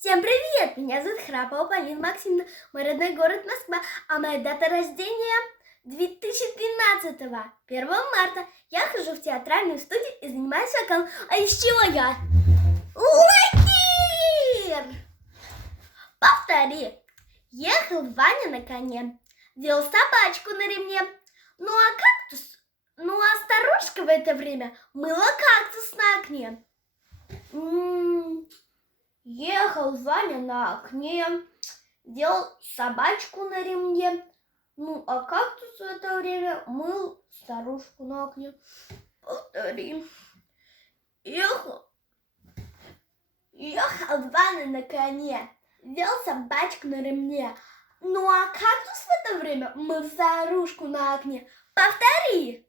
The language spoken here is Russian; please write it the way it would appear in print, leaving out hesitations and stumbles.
Всем привет! Меня зовут Храпова Полина Максимовна, мой родной город Москва, а моя дата рождения 2012-го, 1 марта. Я хожу в театральную студию и занимаюсь вокалом. А из чего я? Лакир! Повтори. Ехал Ваня на коне, вел собачку на ремне. Ну а старушка в это время мыла кактус на окне. Ехал Ваня на окне, делал собачку на ремне. Ну, а кактус в это время мыл старушку на окне. Повтори. Ехал Ваня на коне, вел собачку на ремне. Ну, а кактус в это время мыл старушку на окне. Повтори.